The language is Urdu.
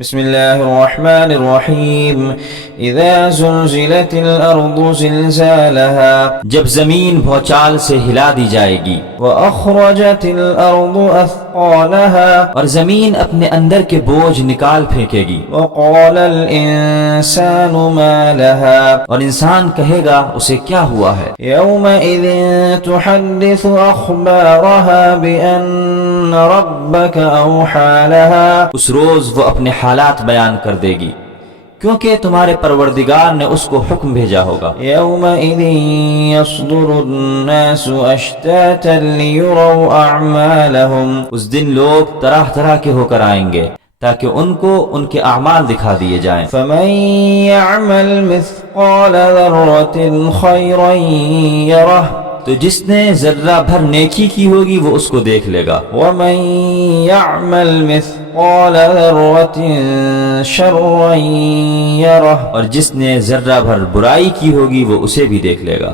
بسم اللہ الرحمن الرحیم اذا زلزلت الارض زلزالها جب زمین بھوچال سے ہلا دی جائے گی، واخرجت الارض اثقالها اور زمین اپنے اندر کے بوجھ نکال پھینکے گی، وقال الانسان ما لها اور انسان کہے گا اسے کیا ہوا ہے۔ يومئذ تحدث اخبارها بان ربك اوحى لها اس روز وہ اپنے حالات بیان کر دے گی، کیونکہ تمہارے پروردگار نے اس کو حکم بھیجا ہوگا۔ يومئذ يصدر الناس اشتاتا ليروا اعمالهم اس دن لوگ طرح طرح کے ہو کر آئیں گے تاکہ ان کو ان کے اعمال دکھا دیے جائیں۔ فمن يعمل مثقال ذرة خيرا يره تو جس نے ذرہ بھر نیکی کی ہوگی وہ اس کو دیکھ لے گا، ومن يعمل مثقال ذرة شرا يره اور جس نے ذرہ بھر برائی کی ہوگی وہ اسے بھی دیکھ لے گا۔